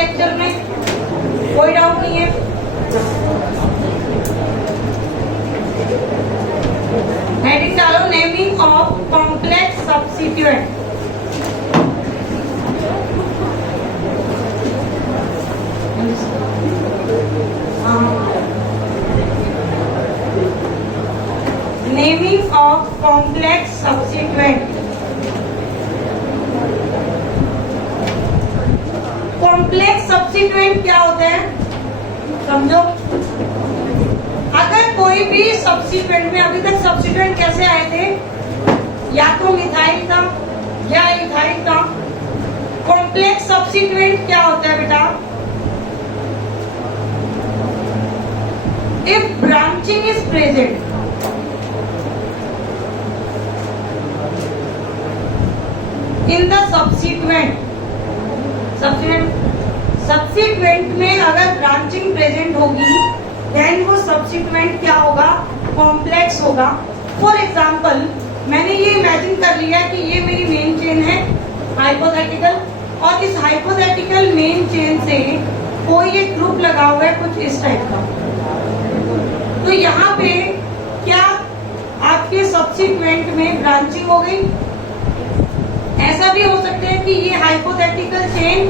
Lecture में, कोई doubt नहीं है। हेडिंग डालो, naming of complex substituent. Naming of complex substituent. Complex substituent क्या होते हैं समझो। अगर कोई भी सब्स्टिट्यूएंट में, अभी तक सब्स्टिट्यूएंट कैसे आए थे, या तो मिथाइल था या इथाइल था। कॉम्प्लेक्स सब्स्टिट्यूएंट क्या होता है बेटा, if branching is present, in the substituent, substituent में अगर ब्रांचिंग प्रेजेंट होगी, देन वो सब्स्टिट्यूएंट क्या होगा, कॉम्प्लेक्स होगा। फॉर एग्जाम्पल, मैंने ये इमेजिन कर लिया कि ये मेरी मेन चेन है हाइपोथेटिकल, और इस हाइपोथेटिकल मेन चेन से कोई एक ग्रुप लगा हुआ है कुछ इस टाइप का। तो यहाँ पे क्या आपके सब्स्टिट्यूएंट में ब्रांचिंग हो गई? ऐसा भी हो सकता है कि ये हाइपोथेटिकल चेन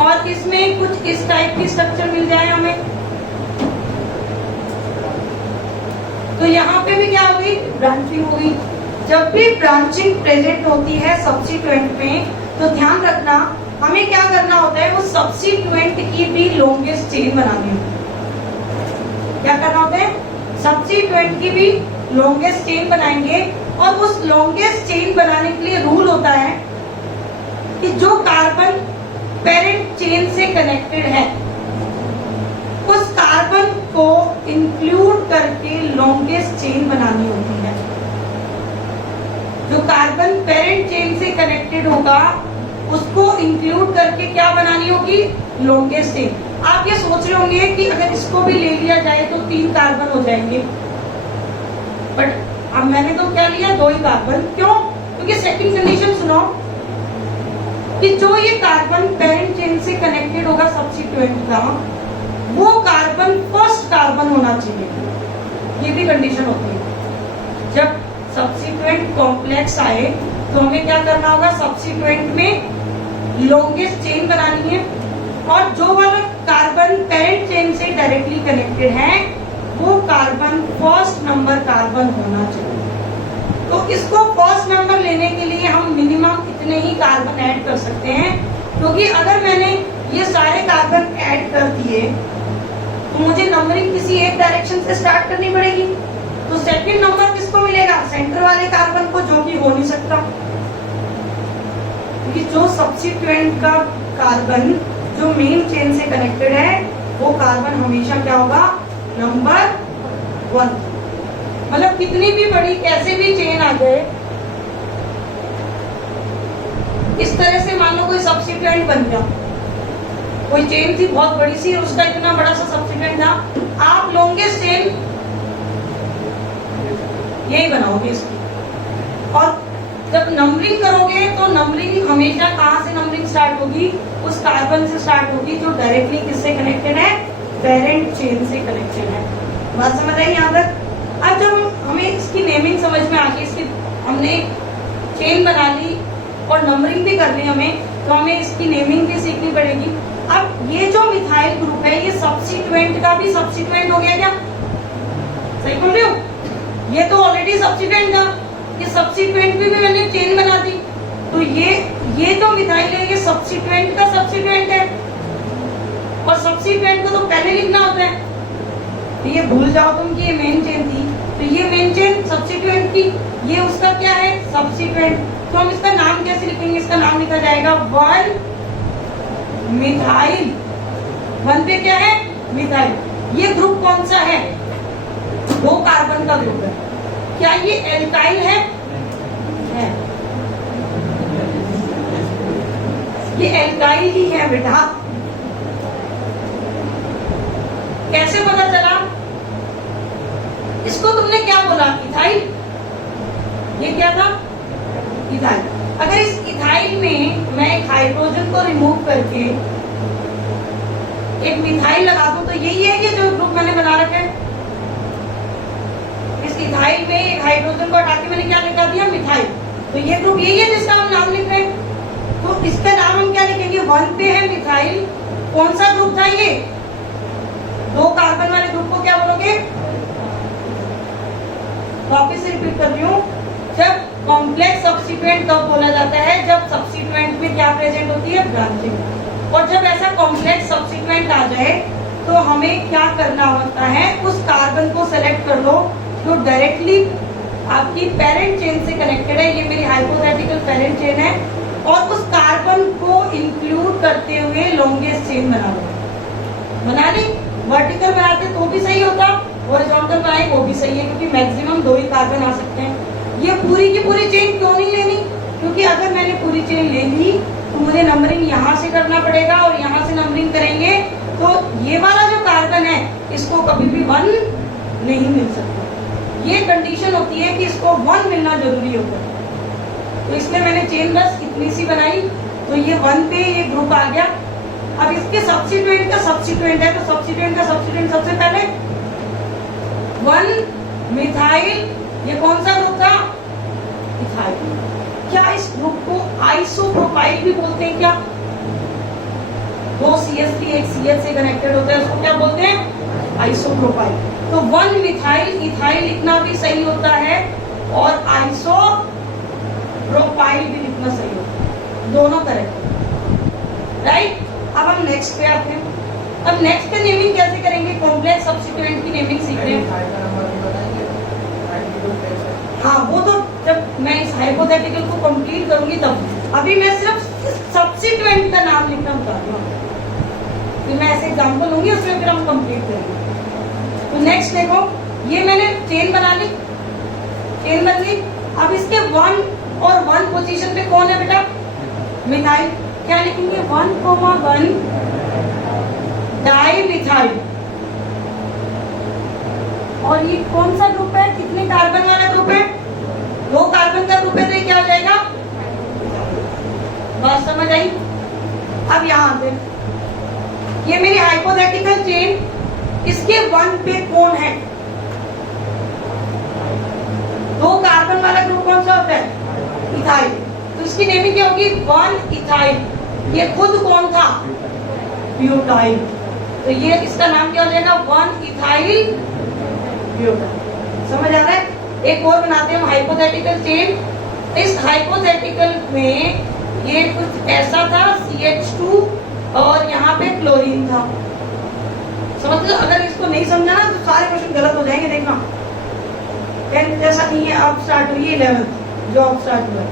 और इसमें कुछ इस टाइप की स्ट्रक्चर मिल जाए हमें। तो यहाँ पे भी क्या होगी, ब्रांचिंग होगी। जब भी ब्रांचिंग प्रेजेंट होती है सब्स्टिट्यूएंट में, तो ध्यान रखना हमें क्या करना होता है, वो सब्स्टिट्यूएंट की भी लॉन्गेस्ट चेन बनानी होती है। क्या करना होता है, सब्स्टिट्यूएंट की भी लॉन्गेस्ट चेन बनाएंगे। और उस लॉन्गेस्ट चेन बनाने के लिए रूल होता है कि जो कार्बन पेरेंट चेन से कनेक्टेड है, उस कार्बन को इंक्लूड करके लॉन्गेस्ट चेन बनानी होती है। जो कार्बन पेरेंट चेन से कनेक्टेड होगा, उसको इंक्लूड करके क्या बनानी होगी, लॉन्गेस्ट चेन। आप ये सोच रहे होंगे कि अगर इसको भी ले लिया जाए तो 3 कार्बन हो जाएंगे, बट अब मैंने तो क्या लिया, 2 ही कार्बन। क्यों? क्योंकि सेकंड कंडीशन सुनो कि जो ये कार्बन पेरेंट चेन से कनेक्टेड होगा सब्स्टिट्यूएंट का, वो कार्बन फर्स्ट कार्बन होना चाहिए। ये भी कंडीशन होती है। जब सब्स्टिट्यूएंट कॉम्प्लेक्स आए तो हमें क्या करना होगा, सब्स्टिट्यूएंट में लॉन्गेस्ट चेन बनानी है, और जो वाला कार्बन पेरेंट चेन से डायरेक्टली कनेक्टेड है, वो कार्बन फर्स्ट नंबर कार्बन होना चाहिए। तो इसको फर्स्ट नंबर लेने के लिए हम मिनिमम इतने ही कार्बन ऐड कर सकते हैं, क्योंकि अगर मैंने ये सारे कार्बन ऐड कर दिए तो मुझे नंबरिंग किसी एक डायरेक्शन से स्टार्ट करनी पड़ेगी। तो सेकंड नंबर किसको मिलेगा, सेंटर वाले कार्बन को, जो कि हो नहीं सकता, क्योंकि जो सब्स्टिट्यूएंट का कार्बन जो मेन चेन से कनेक्टेड है, वो कार्बन हमेशा क्या होगा, नंबर 1। मतलब कितनी भी बड़ी कैसे भी चेन आ जाए, इस तरह से मान लो कोई सब्स्टिट्यूएंट बन गया, कोई चेन थी बहुत बड़ी सी, उसका इतना बड़ा सा सब्स्टिट्यूएंट था, आप लॉन्गेस्ट चेन यही बनाओगे इसकी। और जब नंबरिंग करोगे तो नंबरिंग हमेशा कहाँ से नंबरिंग स्टार्ट होगी, उस कार्बन से स्टार्ट होगी जो डायरेक्टली किससे कनेक्टेड है, पेरेंट चेन से कनेक्टेड है। बात समझ आई यहाँ तक? अब जब हमें इसकी नेमिंग समझ में आ गई, इसकी हमने चेन बना ली और नंबरिंग भी कर ली हमें, तो हमें इसकी नेमिंग भी सीखनी पड़ेगी। अब ये जो मिथाइल ग्रुप है, ये सब्स्टिट्यूएंट का भी सब्स्टिट्यूएंट हो गया क्या? सही बोल रही हूँ? ये तो ऑलरेडी सब्स्टिट्यूएंट था, ये सब्स्टिट्यूएंट भी मैंने चेन बना दी, तो ये जो मिथाइल है, ये सब्स्टिट्यूएंट का सब्स्टिट्यूएंट है, और सब्स्टिट्यूएंट को तो पहले लिखना होता है। तो ये भूल जाओ तुम कि ये मेन चेन थी, तो ये मेन चेन सब्स्टिट्यूएंट की, ये उसका क्या है, सब्स्टिट्यूएंट। तो हम इसका नाम कैसे लिखेंगे? इसका नाम लिखा जाएगा 1 मिथाइल। 1 पे क्या है, मिथाइल। ये ग्रुप कौन सा है, 2 कार्बन का ग्रुप है। क्या ये एल्काइल है? ये एल्काइल ही है बेटा। कैसे पता चला? इसको तुमने क्या बोला, इथाइल। ये क्या था, इथाइल। अगर इस इथाइल में मैं एक हाइड्रोजन को रिमूव करके एक मिथाइल लगा दूं तो यही है ये जो ग्रुप मैंने बना रखा है। इस इथाइल में एक हाइड्रोजन को हटा के मैंने क्या लिखा दिया, मिथाइल। तो ये ग्रुप यही है जिसका हम नाम लिख रहे हैं। तो इसका नाम हम क्या लिखेंगे, 1 पे है मिथाइल। कौन सा ग्रुप था ये, 2 कार्बन वाले ग्रुप को क्या बोलोगे, वापिस से रिपीट कर रही हूँ, जब कॉम्प्लेक्स सब्स्टिट्यूएंट कब बोला जाता है, जब सब्स्टिट्यूएंट में क्या प्रेजेंट होती है, ब्रांचिंग। और जब ऐसा कॉम्प्लेक्स सब्स्टिट्यूएंट आ जाए तो हमें क्या करना होता है, उस कार्बन को सेलेक्ट कर लो जो डायरेक्टली आपकी पेरेंट चेन से कनेक्टेड है। ये मेरी हाइपोथेटिकल पेरेंट चेन है, और उस कार्बन को इंक्लूड करते हुए लॉन्गेस्ट चेन बना लो। बना ली, वर्टिकल बनाते तो भी सही होता, हॉरिजॉन्टल बनाए वो भी सही है, क्योंकि मैक्सिमम 2 ही कार्बन आ सकते हैं। ये पूरी की पूरी चेन क्यों नहीं लेनी, क्योंकि अगर मैंने पूरी चेन ले ली तो मुझे नंबरिंग यहाँ से करना पड़ेगा, और यहाँ से नंबरिंग करेंगे तो ये वाला जो कार्बन है इसको कभी भी 1 नहीं मिल सकता। ये कंडीशन होती है कि इसको 1 मिलना जरूरी होता है। तो इसलिए मैंने चेन बस इतनी सी बनाई, तो ये 1 पे ये ग्रुप आ गया। अब इसके सब्स्टिट्यूएंट का सब्स्टिट्यूएंट है, तो सब्स्टिट्यूएंट का सब्स्टिट्यूएंट सबसे पहले 1 मिथाइल। ये कौन सा ग्रुप था, इथाइल। क्या इस ग्रुप को आइसोप्रोपाइल भी बोलते हैं क्या, 2 CH3 एक CH से कनेक्टेड होता है, उसको क्या बोलते हैं, आइसोप्रोपाइल। तो 1 मिथाइल इथाइल लिखना भी सही होता है, और आइसोप्रोपाइल भी लिखना सही होता है, दोनों करेक्ट, राइट। अब हम नेक्स्ट पे आते हैं। अब नेक्स्ट पे नेमिंग कैसे करेंगे, कॉम्प्लेक्स सब्स्टिट्यूएंट की नेमिंग सीख रहे हैं। हाँ, वो तो जब मैं इस हाइपोथेटिकल को कंप्लीट करूंगी तब। अभी मैं सिर्फ सब्स्टिट्यूएंट का नाम लिखना बता रही हूँ, फिर मैं ऐसे एग्जांपल लूंगी, उसमें फिर हम कंप्लीट करेंगे। तो नेक्स्ट देखो, ये मैंने चेन बना ली, चेन बन गई। अब इसके 1 और 1 पोजीशन पे कौन है बेटा, मिथाइल। क्या लिखेंगे, 1,1 डाइमिथाइल। और ये कौन सा ग्रुप है, कितने कार्बन वाला ग्रुप है, 2 कार्बन का ग्रुप है, तो ये क्या हो जाएगा, बात समझ आई। अब यहाँ पे ये मेरी हाइपोथेटिकल चेन, इसके 1 पे कौन है, 2 कार्बन वाला ग्रुप कौन सा होता है, इथाइल। तो इसकी नेमिंग क्या होगी, 1 इथाइल। ये खुद कौन था, ब्यूटाइल। तो ये इसका नाम क्या हो जाएगा, 1 इथाइल ब्यूटाइल। समझ आ रहा है। एक और बनाते हैं हम हाइपोथेटिकल चेन। इस हाइपोथेटिकल में ये कुछ ऐसा था, CH2 और यहाँ पे क्लोरीन था। समझ लो, अगर इसको नहीं समझा ना तो सारे क्वेश्चन गलत हो जाएंगे। देखना 10th जैसा नहीं है, अब स्टार्ट हुई 11th जो अब स्टार्ट हुआ।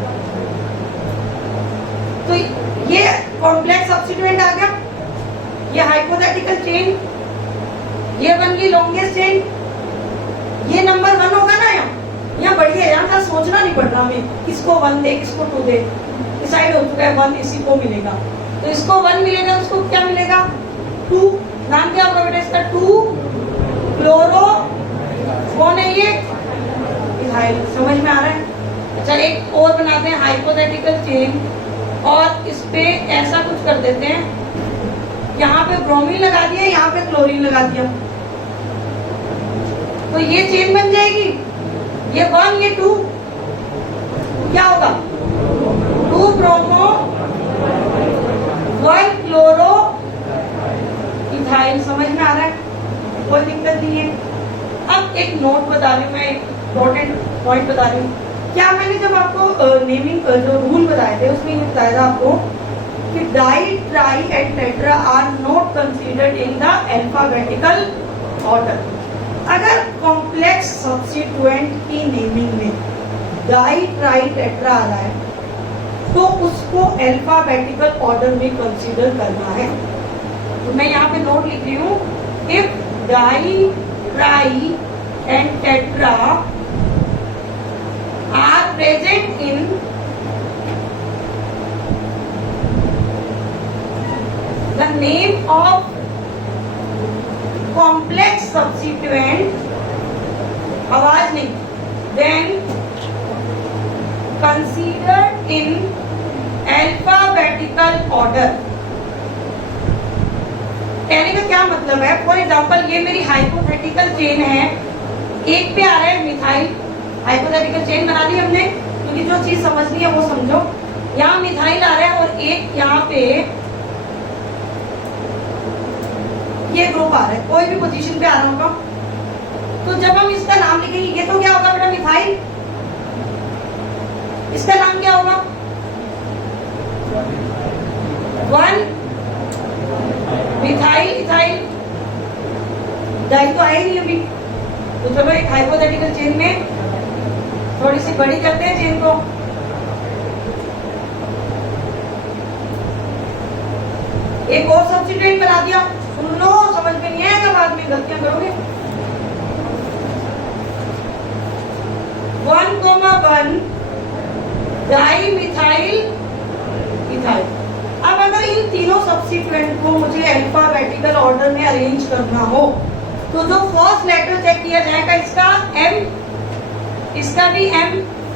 तो ये कॉम्प्लेक्स सब्स्टिट्यूएंट आ गया, ये हाइपोथेटिकल चेन, ये बन गई लॉन्गेस्ट चेन। ये नंबर 1 होगा ना, यहाँ बढ़िया है, यहाँ सोचना नहीं पड़ रहा हमें, किसको 1 दे किसको 2 दे, डिसाइड हो चुका है 1 इसी को मिलेगा। तो इसको 1 मिलेगा, उसको क्या मिलेगा, 2। नाम क्या होगा बेटा इसका, 2 क्लोरो। कौन है ये, इथाइल। समझ में आ रहा है। अच्छा, एक और बनाते हैं हाइपोथेटिकल चेन, और इस पे ऐसा कुछ कर देते हैं, यहाँ पे ब्रोमीन लगा दिया, यहाँ पे क्लोरीन लगा दिया, तो ये चेन बन जाएगी। ये 1 ये 2 क्या होगा, 2 ब्रोमो 1 क्लोरो इथाइल। समझ में आ रहा है, कोई दिक्कत नहीं है। अब एक नोट बता रही हूँ मैं, एक इम्पोर्टेंट पॉइंट बता रही हूँ। क्या मैंने जब आपको नेमिंग जो रूल बताए थे उसमें ये बताया था आपको कि di, tri and tetra are not considered in the alphabetical order. अगर कॉम्प्लेक्स सब्स्टिट्यूएंट की नेमिंग में डाई, ट्राई, टेट्रा आ रहा है तो उसको अल्फाबेटिकल ऑर्डर में कंसीडर करना है। तो मैं यहाँ पे नोट लिख रही हूँ, if di, tri and tetra are present in the name of complex substituent, आवाज नहीं, then considered in alphabetical order। कहने का क्या मतलब है, फॉर एग्जाम्पल ये मेरी हाइपोथेटिकल चेन है, एक पे आ रहा है मिथाइल, हाइपोथेटिकल चेन बना दी हमने, क्योंकि जो चीज समझनी है वो समझो। यहाँ मिथाइल आ रहा है और एक यहाँ पे ये ग्रुप आ रहा है, कोई भी पोजीशन पे आ रहा होगा। तो जब हम इसका नाम लिखेंगे, ये तो क्या होगा बेटा मिथाइल, इसका नाम क्या होगा, 1 मिथाइल इथाइल, डाई तो आई नहीं अभी। तो चलो एक हाइपोथेटिकल चेन में थोड़ी सी बड़ी करते हैं चेन को। एक और सब्स्टिट्यूएंट बना दिया, सुन लो, समझ में नहीं आएगा, बाद में गलतियां करोगे। 1,1 डाई मिथाइल इथाइल। अब अगर इन तीनों सब्स्टिट्यूएंट को मुझे अल्फाबेटिकल ऑर्डर में अरेंज करना हो, तो जो फर्स्ट लेटर चेक किया जाएगा इसका M, इसका भी M,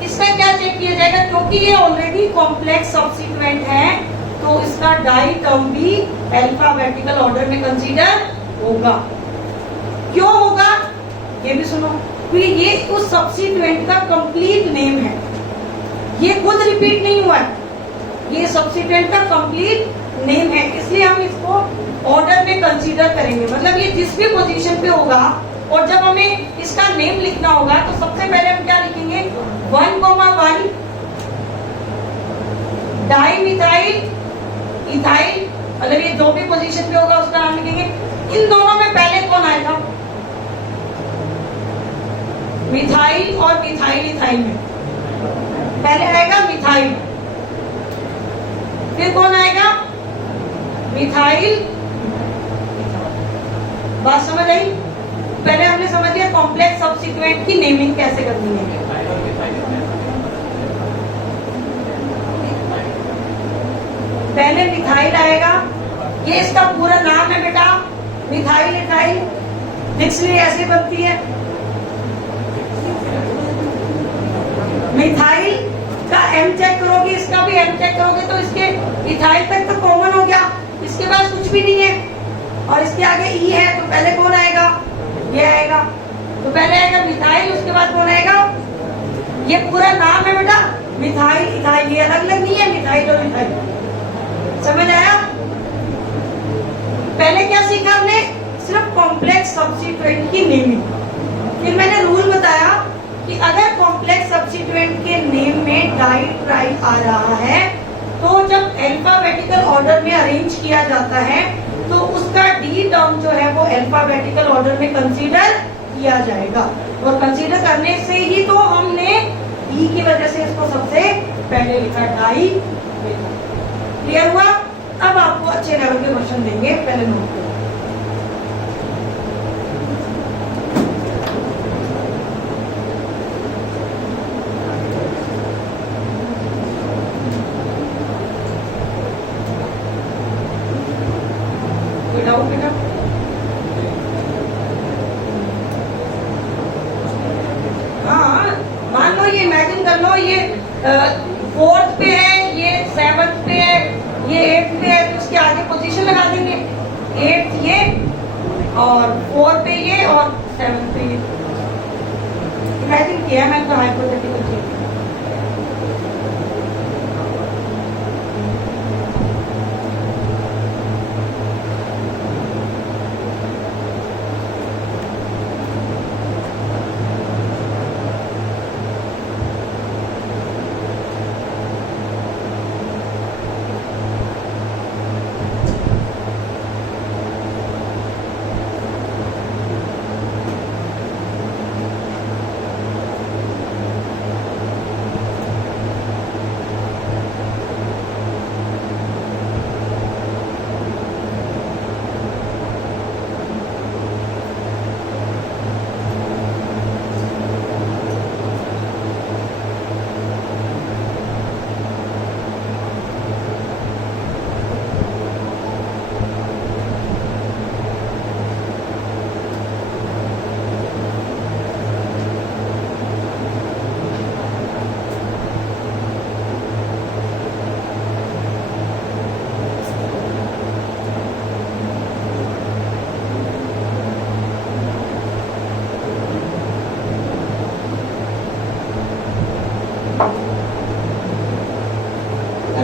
इसका क्या चेक किया जाएगा, क्योंकि ये ऑलरेडी कॉम्प्लेक्स सब्स्टिट्यूएंट है तो इसका डाई टर्म भी अल्फाबेटिकल ऑर्डर में कंसीडर होगा। क्यों होगा ये भी सुनो, क्योंकि ये उस सब्स्टिट्यूएंट का कंप्लीट नेम है, ये खुद रिपीट नहीं हुआ है, ये सब्स्टिट्यूएंट का कंप्लीट नेम है, इसलिए हम इसको ऑर्डर में कंसीडर करेंगे। मतलब ये जिस भी पोजीशन पे होगा और जब हमें इसका नेम लिखना होगा तो सबसे पहले हम क्या लिखेंगे, 1,1 डाई मिथाइल इथाइल, मतलब ये जो भी पोजीशन पे होगा उसका नाम लिखेंगे। इन दोनों में पहले कौन आएगा, मिथाइल और मिथाइल इथाइल में पहले आएगा मिथाइल, फिर कौन आएगा, मिथाइल। बात समझ आई? पहले हमने समझ लिया कॉम्प्लेक्स सब्स्टिट्यूएंट की नेमिंग कैसे करनी है। पहले मिथाइल आएगा, ये इसका पूरा नाम है बेटा, मिथाइल इथाइल, डिक्शनरी ऐसे बनती है। मिथाइल का M चेक करोगे, इसका भी M चेक करोगे, तो इसके इथाइल तक तो कॉमन हो गया, इसके पास कुछ भी नहीं है और इसके आगे E है, तो पहले कौन आएगा, ये आएगा। तो पहले आएगा मिथाइल, उसके बाद कौन आएगा, ये पूरा नाम है बेटा मिथाइल इथाइल, ये अलग अलग नहीं है मिथाइल और इथाइल। समझ आया? पहले क्या सीखा हमने, सिर्फ कॉम्प्लेक्स सब्स्टिट्यूएंट की नेमिंग। फिर मैंने रूल बताया कि अगर कॉम्प्लेक्स सब्स्टिट्यूएंट के नेम में डाई ट्राई आ रहा है तो जब अल्फाबेटिकल ऑर्डर में अरेंज किया जाता है तो उसका डी टर्म जो है वो अल्फाबेटिकल ऑर्डर में कंसीडर किया जाएगा, और कंसीडर करने से ही तो हमने ई की वजह से इसको सबसे पहले लिखा डाई। क्लियर हुआ? अब आपको अच्छे लेवल के क्वेश्चन देंगे, पहले नोट करो। हाँ, मान लो ये इमेजिन कर लो, ये 4th पे है, ये 7th पे है, ये 8th पे है, तो उसके आगे पोजीशन लगा देंगे, 8th ये और 4 पे ये और 7th पे ये। इमेजिन किया मैं तो हाइपोथेटिकल चीज।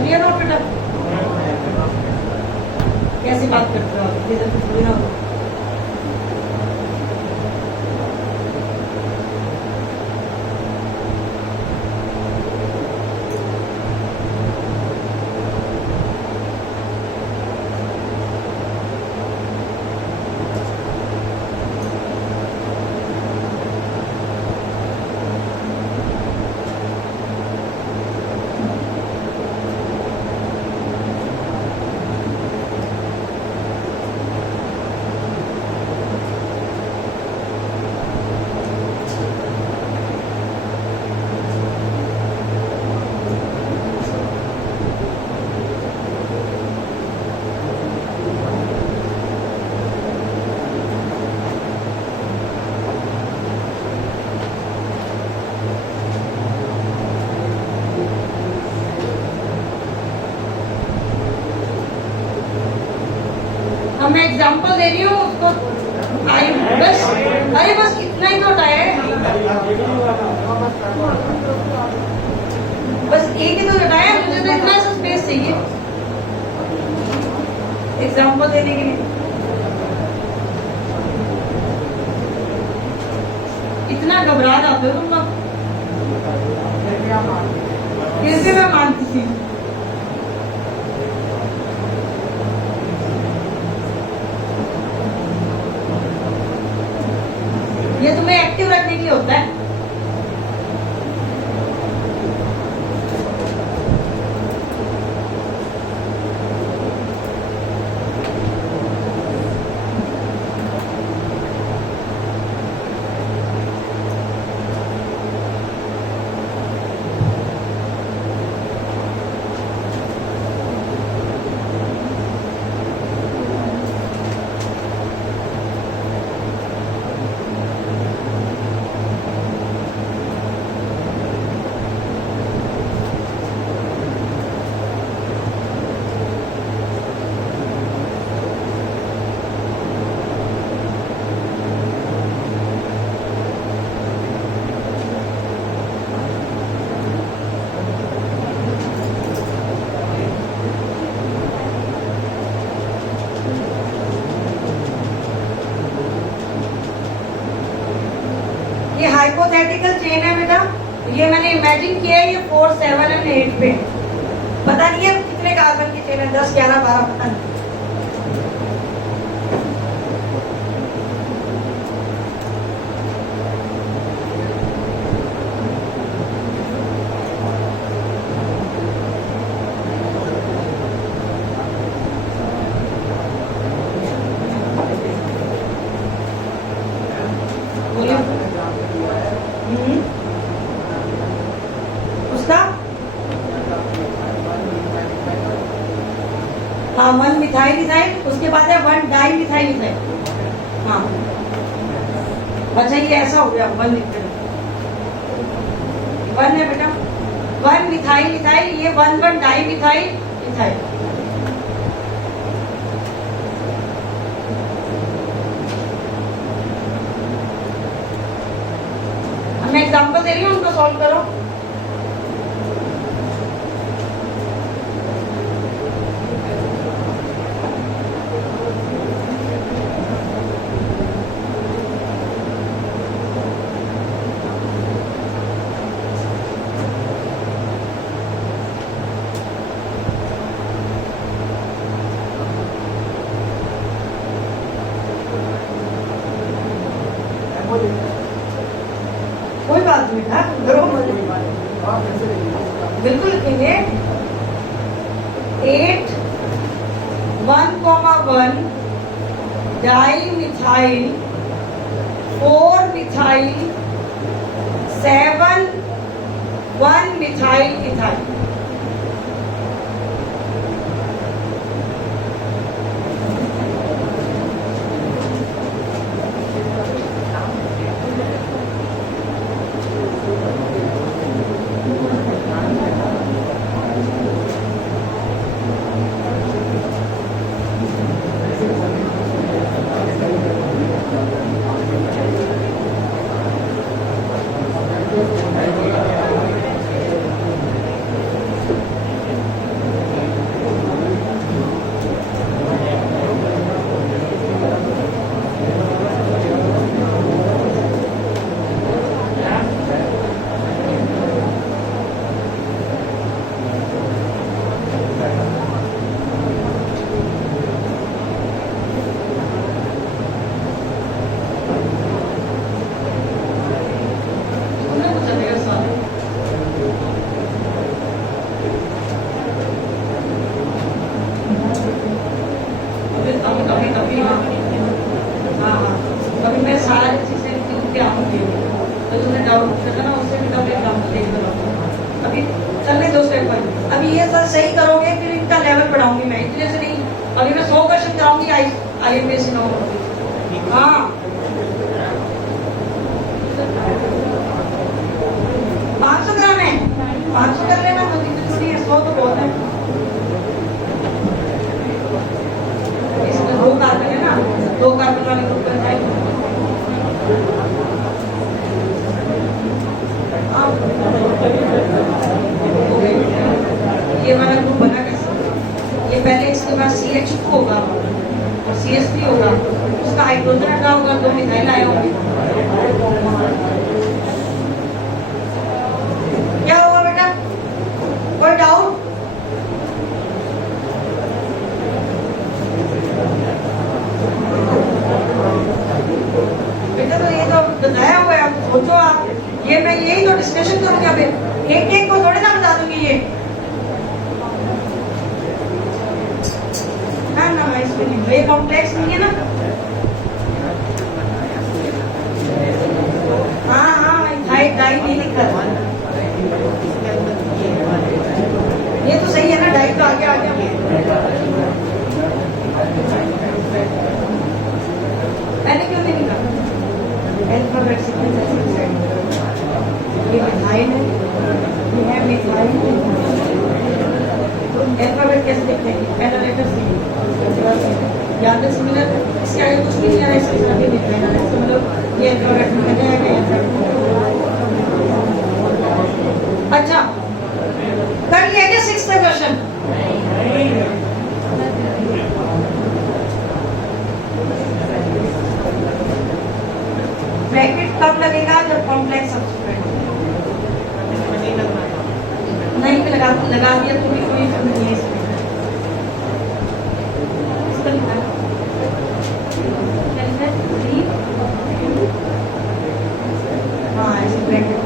क्लियर हो बेटा? कैसी बात करते हो आप? इधर कुछ भी ना हो। अब मैं एग्जांपल दे रही हूँ उसको। बस अरे बस इतना ही तो है, बस एक ही तो घटाया, मुझे तो इतना सा स्पेस चाहिए एग्जांपल देने के लिए। इतना घबरा जाते हो तुम लोग। कैसे मैं मानती थी। ये तुम्हें एक्टिव रखने के लिए होता है। ये हाइपोथेटिकल चेन है बेटा, ये मैंने इमेजिन किया है। ये 4, 7 एंड 8 पे पता नहीं है कितने कार्बन की चेन है, 10, 11, 12 पता नहीं। उसका हाँ 1 मिथाइल इथाइल, उसके बाद है 1 डाई मिथाइल इथाइल। हाँ अच्छा ये ऐसा हो गया 1 लिख 1 है बेटा, 1 मिथाइल इथाइल, ये 1 डाई मिथाइल इथाइल। मैं एग्जांपल दे रही हूँ, उनको सॉल्व करो। कोई बात नहीं था, बिल्कुल लिखेंगे। 8 1,1 di methyl 4 methyl 7 1 methyl ethyl. इतने से नहीं, अभी मैं 100 क्वेश्चन कराऊंगी IMPS नो। हाँ 500 ग्राम है, 500 कर लेना, तो कितनी थोड़ी है, 100 तो बहुत है। इसमें 2 कार्बन है ना, 2 कार्बन वाले ग्रुप बन जाएंगे। ये वाला ग्रुप बना कैसे? ये पहले इसके बाद CH2 होगा और CH3 होगा, उसका हाइड्रोजन हटा होगा, 2 मिथाइल आए होंगे। क्या होगा बेटा, कोई डाउट? बेटा तो ये तो बताया हुआ है, आप सोचो, आप ये मैं यही तो डिस्कशन करूंगी, अभी एक एक को थोड़ी ना बता दूंगी ये। ना इसमें नहीं, ये कॉम्प्लेक्स नहीं है ना। हाँ डाई नहीं लिखा, ये तो सही है ना, डाई तो आगे आ गया। मैंने क्यों नहीं लिखा? अल्फाबेट सीक्वेंस ऐसे, ये मिथाइल है, ये है मिथाइल। अल्फाबेट कैसे लिखते हैं? पहला लेटर सी, याद है सिमिलर, इसके आगे कुछ भी नहीं आ रहा है, इसके साथ ही मिथाइल आ रहा है, मतलब ये अल्फाबेट में लिखा जाएगा। अच्छा कर लिया क्या 6th क्वेश्चन? ब्रैकेट कब लगेगा? जब कॉम्प्लेक्स सब्स्टिट्यूएंट नहीं भी लगा दिया तो भी कोई नहीं है इसमें। इसको लिखा है हाँ ऐसे ब्रैकेट।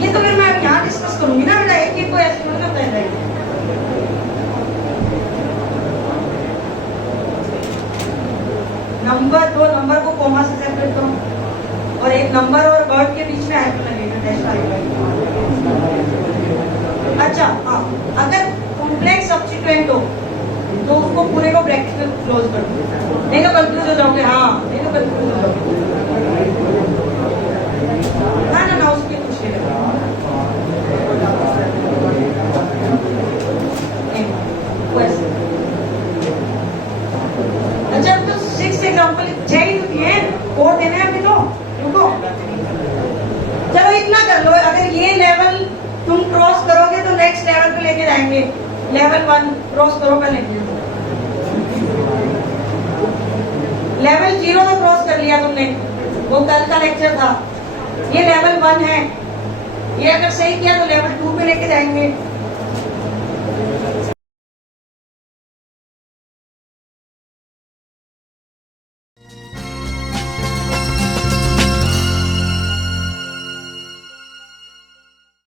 ये तो फिर मैं यहाँ डिस्कस करूंगी ना बेटा, एक एक को ऐसे थोड़ी ना बताया जाएगा। नंबर 2 नंबर को कोमा से सेपरेट करो, और एक नंबर और वर्ड के बीच में हाइफन लगेगा, डैश लगेगा। अच्छा हाँ, अगर कॉम्प्लेक्स सब्स्टिट्यूएंट हो तो उसको पूरे को ब्रैकेट में क्लोज कर दो, नहीं तो कंफ्यूज हो जाओगे। हाँ नहीं तो कंफ्यूज हो जाओगे। ना उसके कुछ नहीं लगा। अच्छा तो 6 एग्जाम्पल 6 ही तो दिए, और देने हैं अभी तो, रुको। चलो इतना कर लो, अगर ये लेवल तुम क्रॉस करोगे तो नेक्स्ट लेवल पे लेके जाएंगे। लेवल 1 क्रॉस करो पहले, लेवल 0 तो क्रॉस कर लिया तुमने, वो कल का लेक्चर था। ये लेवल 1 है, ये अगर सही किया तो लेवल 2 पे लेके जाएंगे।